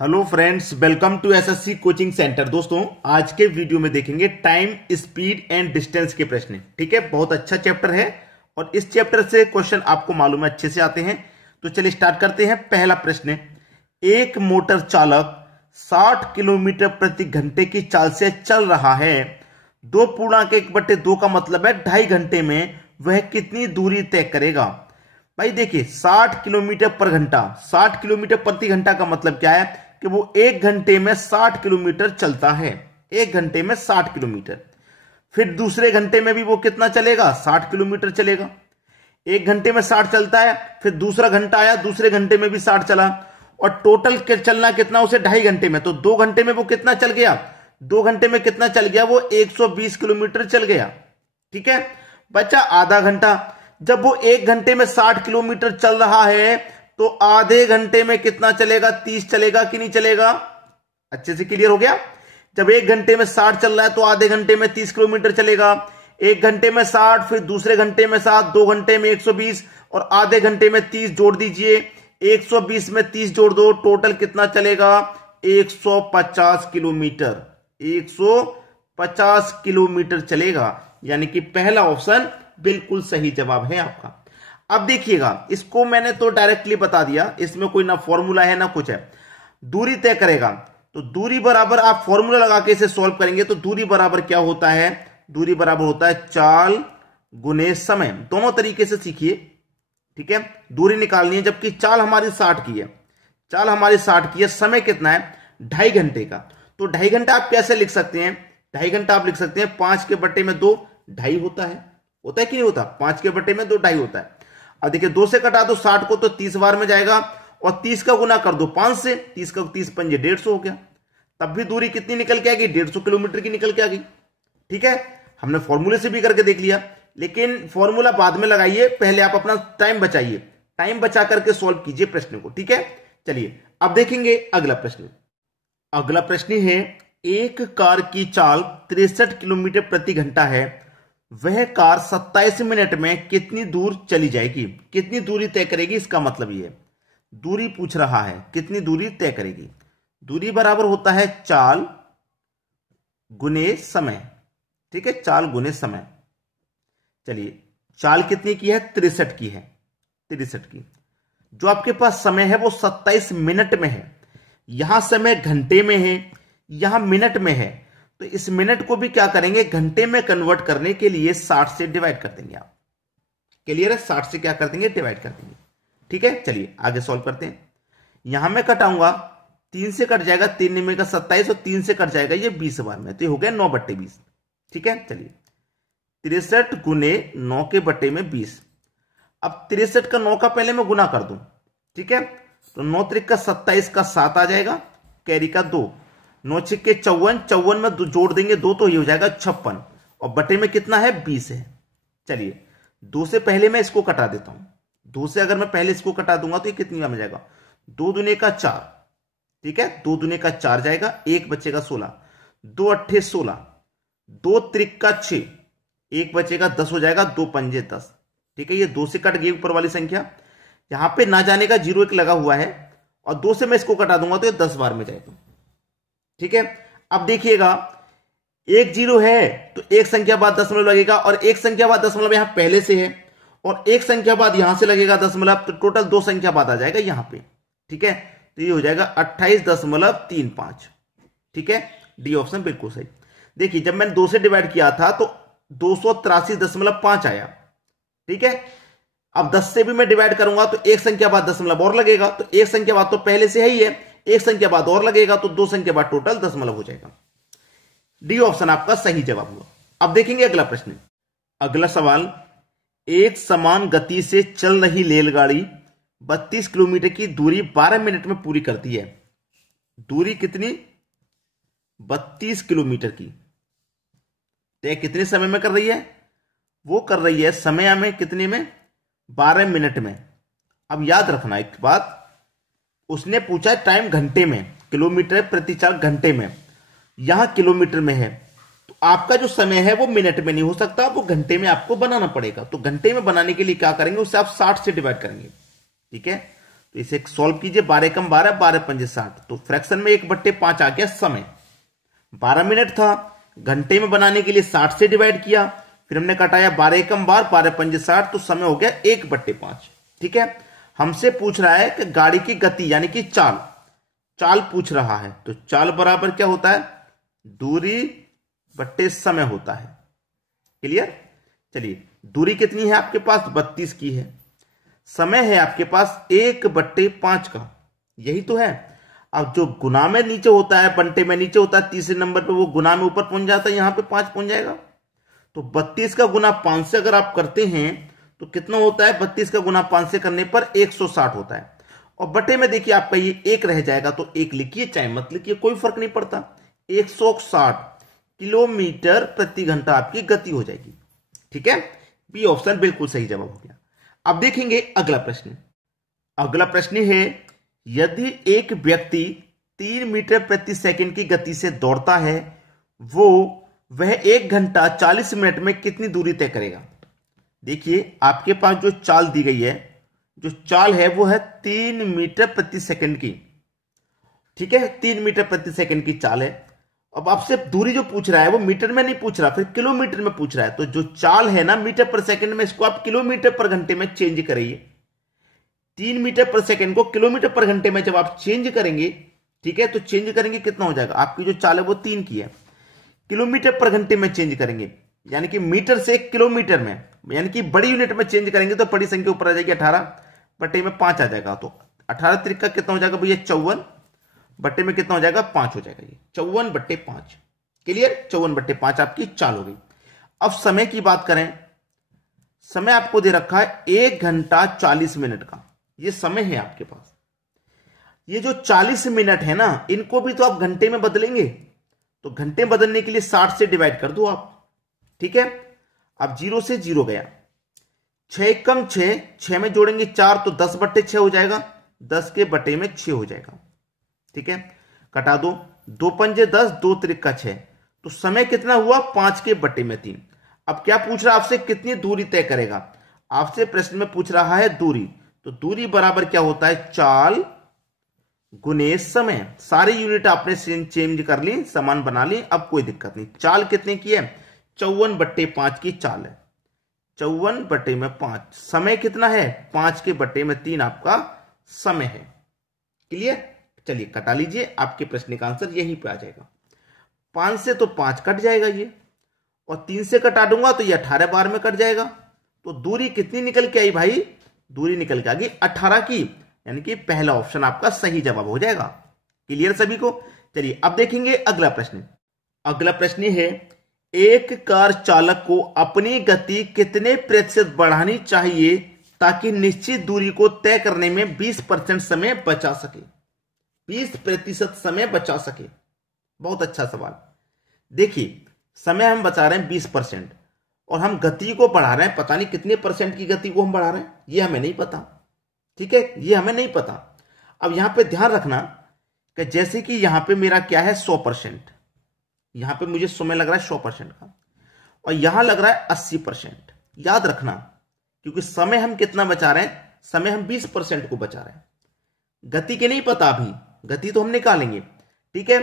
Hello friends, welcome to SSC coaching centre. दोस्तों, आज के वीडियो में देखेंगे टाइम, स्पीड एंड डिस्टेंस के प्रश्न। ठीक है, बहुत अच्छा चैप्टर है और इस चैप्टर से क्वेश्चन आपको मालूम है अच्छे से आते हैं। तो चलिए स्टार्ट करते हैं। पहला प्रश्न, एक मोटर चालक 60 किलोमीटर प्रति घंटे की चाल से चल रहा है। 2.1/2 का मतलब है 2.5 घंटे में वह कितनी दूरी तय करेगा। भाई देखिए, 60 किलोमीटर पर घंटा, 60 किलोमीटर प्रति घंटा का मतलब क्या है कि वो एक घंटे में 60 किलोमीटर चलता है। एक घंटे में 60 किलोमीटर। फिर दूसरे घंटे में भी वो कितना चलेगा? 60 किलोमीटर चलेगा। एक घंटे में 60 चलता है, फिर दूसरा घंटा आया, दूसरे घंटे में भी 60 चला और टोटल चलना कितना उसे? 2.5 घंटे में। तो 2 घंटे में वो कितना चल गया? 2 घंटे में कितना चल गया? वो 120 किलोमीटर चल गया। ठीक है, बचा आधा घंटा। जब वो एक घंटे में 60 किलोमीटर चल रहा है तो आधे घंटे में कितना चलेगा? 30 चलेगा कि नहीं चलेगा? अच्छे से क्लियर हो गया? जब एक घंटे में 60 चल रहा है तो आधे घंटे में 30 किलोमीटर चलेगा। एक घंटे में 60, फिर दूसरे घंटे में 60, 2 घंटे में 120 और आधे घंटे में 30 जोड़ दीजिए। 120 में 30 जोड़ दो, टोटल कितना चलेगा? 150 किलोमीटर। 150 किलोमीटर चलेगा। यानी कि पहला ऑप्शन बिल्कुल सही जवाब है आपका। अब देखिएगा, इसको मैंने तो डायरेक्टली बता दिया, इसमें कोई ना फॉर्मूला है ना कुछ है। दूरी तय करेगा तो दूरी बराबर, आप फॉर्मूला लगा के इसे सॉल्व करेंगे तो दूरी बराबर क्या होता है? दूरी बराबर होता है चाल गुने समय। दोनों तरीके से सीखिए। ठीक है, दूरी निकालनी है, जबकि चाल हमारी 60 की है। चाल हमारी 60 की है, समय कितना है? 2.5 घंटे का। तो 2.5 घंटा आप कैसे लिख सकते हैं? 2.5 घंटा आप लिख सकते हैं 5 के बट्टे में 2, 2.5 होता है। होता है कि नहीं होता? 5 के बट्टे में 2, 2.5 होता है। अब देखिए, 2 से कटा दो 60 को तो 30 बार में जाएगा और 30 का गुना कर दो 5 से। 30 का 30 पंजे 150 हो गया। तब भी दूरी कितनी निकल के आ गई? 150 किलोमीटर की निकल के आ गई। ठीक है, हमने फॉर्मूले से भी करके देख लिया, लेकिन फॉर्मूला बाद में लगाइए, पहले आप अपना टाइम बचाइए। टाइम बचा करके सॉल्व कीजिए प्रश्न को। ठीक है, चलिए अब देखेंगे अगला प्रश्न। अगला प्रश्न है, एक कार की चाल 63 किलोमीटर प्रति घंटा है। वह कार 27 मिनट में कितनी दूर चली जाएगी? कितनी दूरी तय करेगी? इसका मतलब ये है, दूरी पूछ रहा है, कितनी दूरी तय करेगी। दूरी बराबर होता है चाल गुने समय। ठीक है, चाल गुने समय। चलिए, चाल कितनी की है? 63 की है। 63 की। जो आपके पास समय है वो 27 मिनट में है। यहां समय घंटे में है, यहां मिनट में है। तो इस मिनट को भी क्या करेंगे? घंटे में कन्वर्ट करने के लिए 60 से डिवाइड कर देंगे आप। क्लियर है? 60 से क्या कर देंगे? डिवाइड कर देंगे। ठीक है, चलिए आगे सॉल्व करते हैं। यहां मैं कटाऊंगा, 3 से कट जाएगा, 3 निमे का 27 और 3 से कट जाएगा ये 20 बार में, तो ये हो गया 9/20। ठीक है, चलिए 63 गुने 9 के बट्टे में 20। अब 63 का 9 का पहले मैं गुना कर दूं। ठीक है, तो 9 त्रिक का 27 का 7 आ जाएगा, कैरी का 2, 9 छिक्के 54, 54 में जोड़ देंगे 2 तो ये हो जाएगा 56 और बटे में कितना है? 20 है। चलिए 2 से पहले मैं इसको कटा देता हूं। 2 से अगर मैं पहले इसको कटा दूंगा तो ये कितनी बार में जाएगा? 2 दूने का 4। ठीक है, 2 दूने का 4 जाएगा, 1 बचेगा 16, 2 अट्ठे 16, 2 त्रिक का 6, 1 बचेगा 10 हो जाएगा, 2 पंजे 10। ठीक है, ये 2 से कट गई ऊपर वाली संख्या। यहां पे ना जाने का 0 1 लगा हुआ है और 2 से मैं इसको कटा दूंगा तो ये 10 बार में जाएगा। ठीक है, अब देखिएगा, एक 0 है तो एक संख्या बाद दशमलव लगेगा और एक संख्या बाद दशमलव यहां पहले से है और एक संख्या बाद यहां से लगेगा दशमलव, तो टोटल 2 संख्या बाद आ जाएगा यहां पे। ठीक है, तो ये हो जाएगा 28.35। ठीक है, डी ऑप्शन बिल्कुल सही। देखिए, जब मैंने 2 से डिवाइड किया था तो 283.5 आया। ठीक है, अब 10 से भी मैं डिवाइड करूंगा तो एक संख्या बाद दशमलव और लगेगा, तो एक संख्या बाद तो पहले से है ही है, एक संख्या बाद और लगेगा तो 2 संख्या बाद टोटल दशमलव हो जाएगा। डी ऑप्शन आपका सही जवाब हुआ। अब देखेंगे अगला प्रश्न। अगला सवाल, एक समान गति से चल रही रेलगाड़ी 32 किलोमीटर की दूरी 12 मिनट में पूरी करती है। दूरी कितनी? 32 किलोमीटर की तय कितने समय में कर रही है? वो कर रही है समय में कितने में? 12 मिनट में। अब याद रखना एक बात, उसने पूछा टाइम घंटे में, किलोमीटर प्रति चाल घंटे में, यहां किलोमीटर में है, तो आपका जो समय है वो मिनट में नहीं हो सकता, वो घंटे में आपको बनाना पड़ेगा। तो घंटे में बनाने के लिए क्या करेंगे? उससे आप 60 से डिवाइड करेंगे। ठीक है, तो इसे सॉल्व कीजिए, 12 कम 12, 12 पंजे 60, तो फ्रैक्शन में 1/5 आ गया समय। 12 मिनट था, घंटे में बनाने के लिए 60 से डिवाइड किया, फिर हमने कटाया 12 कम 12, 12 पंजे 60, तो समय हो गया 1/5। ठीक है, हमसे पूछ रहा है कि गाड़ी की गति यानी कि चाल, चाल पूछ रहा है, तो चाल बराबर क्या होता है, दूरी बट्टे समय होता है। क्लियर। चलिए, दूरी कितनी है आपके पास, 32 की है, समय है आपके पास 1/5 का, यही तो है। अब जो गुना में नीचे होता है, बंटे में नीचे होता है, तीसरे नंबर पे वो गुना में ऊपर पहुंच जाता है, यहां पे 5 पहुंच जाएगा। तो 32 का गुना 5 से अगर आप करते हैं तो कितना होता है, 32 का गुना 5 से करने पर 160 होता है। और बटे में देखिए आपका ये 1 रह जाएगा, तो 1 लिखिए चाहे मत लिखिए, कोई फर्क नहीं पड़ता। 160 किलोमीटर प्रति घंटा आपकी गति हो जाएगी। ठीक है, बी ऑप्शन बिल्कुल सही जवाब हो गया। अब देखेंगे अगला प्रश्न। अगला प्रश्न है, यदि एक व्यक्ति 3 मीटर प्रति सेकंड की गति से दौड़ता है, वह 1 घंटा 40 मिनट में कितनी दूरी तय करेगा। देखिए आपके पास जो चाल दी गई है, जो चाल है वो है 3 मीटर प्रति सेकंड की। ठीक है, 3 मीटर प्रति सेकंड की चाल है। अब आपसे दूरी जो पूछ रहा है वो मीटर में नहीं पूछ रहा, फिर किलोमीटर में पूछ रहा है। तो जो चाल है ना मीटर पर सेकंड में, इसको आप किलोमीटर पर घंटे में चेंज करिए। 3 मीटर पर सेकंड को किलोमीटर पर घंटे में जब आप चेंज करेंगे, ठीक है, तो चेंज करेंगे कितना हो जाएगा, आपकी जो चाल है वो 3 की है, किलोमीटर पर घंटे में चेंज करेंगे, यानी कि मीटर से किलोमीटर में, यानी कि बड़ी यूनिट में चेंज करेंगे तो बड़ी संख्या ऊपर आ जाएगी, 18 बटे में 5 आ जाएगा। तो 18 त्रिक का कितना हो जाएगा भैया, 54 बट्टे में कितना हो जाएगा, 5 हो जाएगा, ये 54/5। क्लियर, 54/5 आपकी चाल हो गई। अब समय की बात करें, समय आपको दे रखा है 1 घंटा 40 मिनट का, ये समय है आपके पास। ये जो 40 मिनट है ना, इनको भी तो आप घंटे में बदलेंगे, तो घंटे बदलने के लिए 60 से डिवाइड कर दो आप। ठीक है, अब 0 से 0 गया, 6 कम 6, 6 में जोड़ेंगे 4 तो 10/6 हो जाएगा, 10 के बटे में 6 हो जाएगा। ठीक है, कटा दो, 2 पंजे 10, 2 त्रिक 6, तो समय कितना हुआ, 5 के बटे में 3। अब क्या पूछ रहा है आपसे, कितनी दूरी तय करेगा। आपसे प्रश्न में पूछ रहा है दूरी, तो दूरी बराबर क्या होता है, चाल गुने समय। सारी यूनिट आपने चेंज कर ली, समान बना ली, अब कोई दिक्कत नहीं। चाल कितने की है, 54/5 की चाल है, 54/5। समय कितना है, 5 के बटे में 3 आपका समय है। क्लियर। चलिए कटा लीजिए, आपके प्रश्न का आंसर यहीं पे आ जाएगा। 5 से तो 5 कट जाएगा ये, और 3 से कटा दूंगा तो ये 18 बार में कट जाएगा। तो दूरी कितनी निकल के आई भाई, दूरी निकल के आ गई 18 की, यानी कि पहला ऑप्शन आपका सही जवाब हो जाएगा। क्लियर सभी को। चलिए अब देखेंगे अगला प्रश्न। अगला प्रश्न है, एक कार चालक को अपनी गति कितने प्रतिशत बढ़ानी चाहिए ताकि निश्चित दूरी को तय करने में 20% समय बचा सके। 20% समय बचा सके, बहुत अच्छा सवाल। देखिए समय हम बचा रहे हैं 20%, और हम गति को बढ़ा रहे हैं, पता नहीं कितने परसेंट की गति को हम बढ़ा रहे हैं, ये हमें नहीं पता। ठीक है, ये हमें नहीं पता। अब यहां पे ध्यान रखना कि जैसे कि यहां पे मेरा क्या है 100%, यहां पे मुझे समय लग रहा है 100% का, और यहां लग रहा है 80%। याद रखना, क्योंकि समय हम कितना बचा रहे हैं, समय हम 20% को बचा रहे हैं, गति के नहीं पता अभी, गति तो हम निकालेंगे। ठीक है,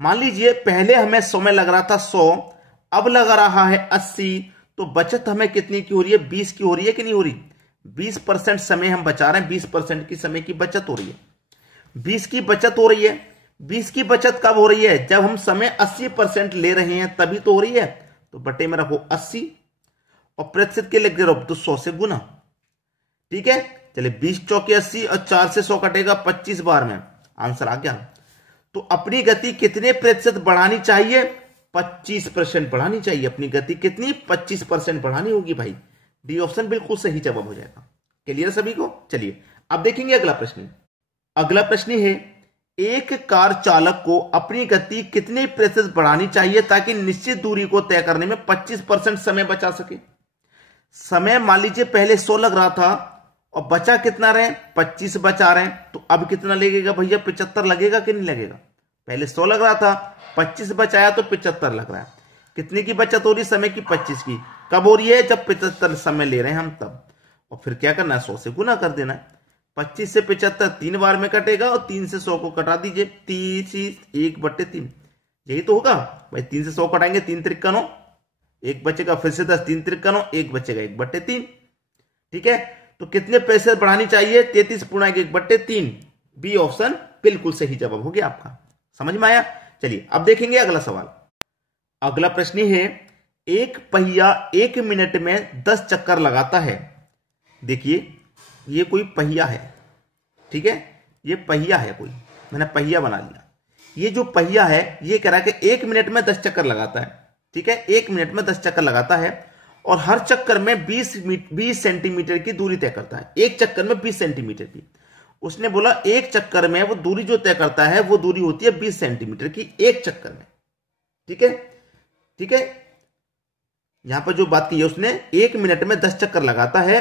मान लीजिए पहले हमें समय लग रहा था 100, अब लगा रहा है 80, तो बचत हमें कितनी की हो रही है, 20 की हो रही है कि नहीं हो रही। 20% समय हम बचा रहे हैं, 20% की समय की बचत हो रही है, 20 की बचत हो रही है। 20 की बचत कब हो रही है, जब हम समय 80% ले रहे हैं तभी तो हो रही है। तो बटे में रखो 80, और प्रतिशत के लिए रखो तो 100 से गुना। ठीक है, चलिए 20 चौके 80, और 4 से 100 कटेगा 25 बार में, आंसर आ गया। तो अपनी गति कितने प्रतिशत बढ़ानी चाहिए, 25% बढ़ानी चाहिए। अपनी गति कितनी, 25% बढ़ानी होगी भाई। डी ऑप्शन बिल्कुल सही जवाब हो जाएगा। क्लियर सभी को। चलिए अब देखेंगे अगला प्रश्न। अगला प्रश्न है, एक कार चालक को अपनी गति कितने प्रतिशत बढ़ानी चाहिए ताकि निश्चित दूरी को तय करने में 25% समय बचा सके। समय मान लीजिए पहले 100 लग रहा था, और बचा कितना रहे, 25 बचा रहे हैं, तो अब कितना लगेगा भैया, 75 लगेगा कि नहीं लगेगा। पहले 100 लग रहा था, 25 बचाया तो 75 लग रहा है। कितने की बचत हो रही, समय की 25 की। कब हो रही है, जब 75 समय ले रहे हैं हम तब। और फिर क्या करना है, 100 से गुना कर देना है। 25 से 75 3 बार में कटेगा और 3 से 100 को कटा दीजिए, 1/3 यही तो होगा भाई। 3 से 100 कटाएंगे 3 त्रिक 9, 1 बचेगा, फिर से 10, 3 त्रिक 9, 1 बचेगा 1/3। ठीक है, तो कितने पैसे बढ़ानी चाहिए? 33 पूर्णांक 1/3। बी ऑप्शन बिल्कुल सही जवाब हो गया आपका। समझ में आया? चलिए अब देखेंगे अगला सवाल। अगला प्रश्न है, एक पहिया 1 मिनट में 10 चक्कर लगाता है। देखिए ये कोई पहिया है, ठीक है, ये पहिया है कोई, मैंने पहिया बना लिया। ये जो पहिया है ये कह रहा है कि 1 मिनट में 10 चक्कर लगाता है। ठीक है, 1 मिनट में 10 चक्कर लगाता है और हर चक्कर में 20 सेंटीमीटर की दूरी तय करता है। एक चक्कर में 20 सेंटीमीटर की। उसने बोला एक चक्कर में वो दूरी जो तय करता है वो दूरी होती है 20 सेंटीमीटर की एक चक्कर में। ठीक है, ठीक है, यहां पर जो बात की है उसने 1 मिनट में 10 चक्कर लगाता है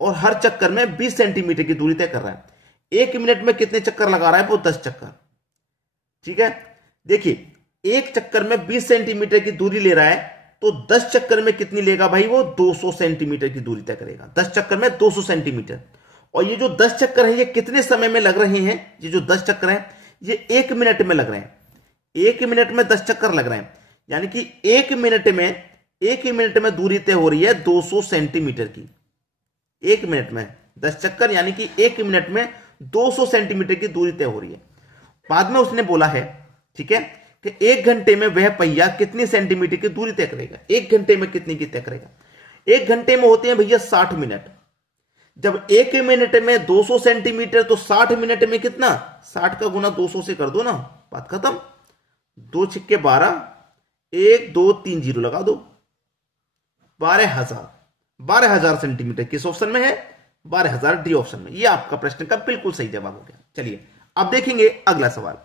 और हर चक्कर में 20 सेंटीमीटर की दूरी तय कर रहा है। 1 मिनट में कितने चक्कर लगा रहा है? वो 10 चक्कर। ठीक है, देखिए एक चक्कर में 20 सेंटीमीटर की दूरी ले रहा है तो 10 चक्कर में कितनी लेगा भाई? वो 200 सेंटीमीटर की दूरी तय करेगा। 10 चक्कर में 200 सेंटीमीटर। और ये जो 10 चक्कर है ये कितने समय में लग रहे हैं? ये जो 10 चक्कर हैं ये 1 मिनट में लग रहे हैं। 1 मिनट में 10 चक्कर लग रहे हैं, यानी कि 1 मिनट में दूरी तय हो रही है 200 सेंटीमीटर की। 1 मिनट में 10 चक्कर यानी कि 1 मिनट में 200 सेंटीमीटर की दूरी तय हो रही है। बाद में उसने बोला है, ठीक है, कि 1 घंटे में वह पहिया कितनी सेंटीमीटर की दूरी तय करेगा। 1 घंटे में कितनी की तय करेगा? 1 घंटे में होते हैं भैया 60 मिनट। जब 1 मिनट में 200 सेंटीमीटर तो 60 मिनट में कितना? 60 का गुना 200 से कर दो ना, बात खत्म। 2 छिक्के 12, 1 2 3 0 लगा दो, 12,000 सेंटीमीटर किस ऑप्शन में है? 12,000 डी ऑप्शन में। यह आपका प्रश्न का बिल्कुल सही जवाब हो गया। चलिए अब देखेंगे अगला सवाल।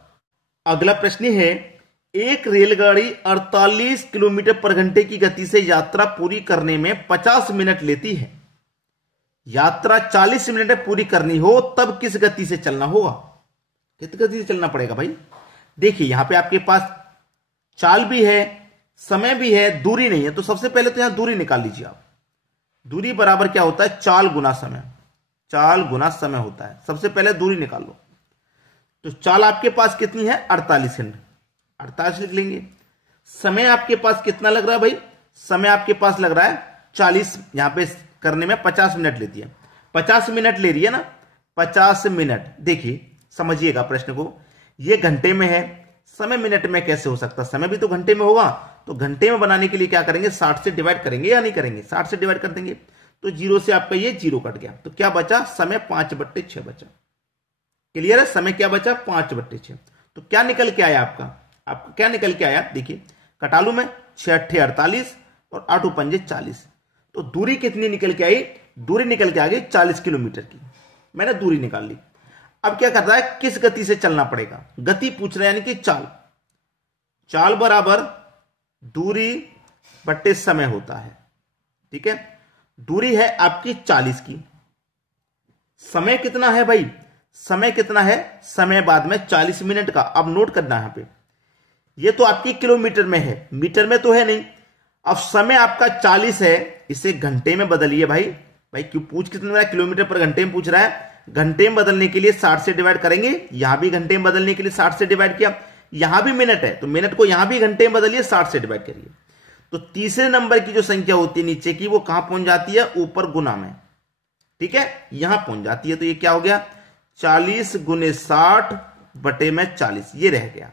अगला प्रश्न है, एक रेलगाड़ी 48 किलोमीटर पर घंटे की गति से यात्रा पूरी करने में 50 मिनट लेती है। यात्रा 40 मिनट में पूरी करनी हो तब किस गति से चलना होगा? किस गति से चलना पड़ेगा भाई? देखिए यहां पे आपके पास चाल भी है, समय भी है, दूरी नहीं है। तो सबसे पहले तो यहां दूरी निकाल लीजिए आप। दूरी बराबर क्या होता है? चाल गुना समय। चाल गुना समय होता है। सबसे पहले दूरी निकाल लो। तो चाल आपके पास कितनी है? 48 मिनट, 48 लिख लेंगे। समय आपके पास कितना लग रहा है भाई? समय आपके पास लग रहा है 40, यहां पे करने में 50 मिनट लेती है। 50 मिनट ले रही है ना, 50 मिनट। देखिए समझिएगा प्रश्न को, ये घंटे में है, समय मिनट में कैसे हो सकता? समय भी तो घंटे में होगा। तो घंटे में बनाने के लिए क्या करेंगे? 60 से डिवाइड करेंगे या नहीं करेंगे? 60 से डिवाइड कर देंगे तो 0 से आपका ये 0 कट गया। तो क्या बचा? समय 5/6 बचा। क्लियर है? समय क्या बचा? 5/6। तो क्या निकल के आया आपका? आपका क्या निकल के आया? देखिए कटालू में 6 8 48 और 8 5 40। तो दूरी कितनी निकल के आई? दूरी निकल के आ गई 40 किलोमीटर की। मैंने दूरी निकाल ली। अब क्या करता है? किस गति से चलना पड़ेगा? गति पूछ रहा है, यानी कि चाल। चाल बराबर दूरी बट्टे समय होता है। ठीक है, दूरी है आपकी 40 की। समय कितना है भाई? समय कितना है? समय बाद में 40 मिनट का। अब नोट करना यहां पे, ये तो आपकी किलोमीटर में है, मीटर में तो है नहीं। अब समय आपका 40 है, इसे घंटे में बदलिए भाई। भाई क्यों पूछ कितना रहा है? किलोमीटर पर घंटे में पूछ रहा है। घंटे में बदलने के लिए 60 से डिवाइड करेंगे। यहां भी घंटे में बदलने के लिए 60 से डिवाइड किया। यहां भी मिनट है तो मिनट को यहां भी घंटे में बदलिए, 60 से डिवाइड करिए। तो तीसरे नंबर की जो संख्या होती है नीचे की, वो कहां पहुंच जाती है? ऊपर गुना में। ठीक है, यहां पहुंच जाती है। तो ये क्या हो गया? 40 गुने 60 बटे में 40, ये रह गया।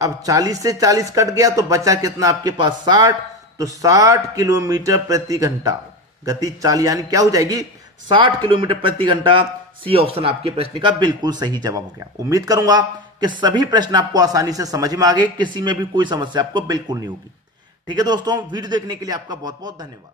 अब 40 से 40 कट गया तो बचा कितना आपके पास? 60। तो 60 किलोमीटर प्रति घंटा गति चाल, यानी क्या हो जाएगी? 60 किलोमीटर प्रति घंटा। सी ऑप्शन आपके प्रश्न का बिल्कुल सही जवाब हो गया। उम्मीद करूंगा कि सभी प्रश्न आपको आसानी से समझ में आ गए, किसी में भी कोई समस्या आपको बिल्कुल नहीं होगी। ठीक है दोस्तों, वीडियो देखने के लिए आपका बहुत बहुत धन्यवाद।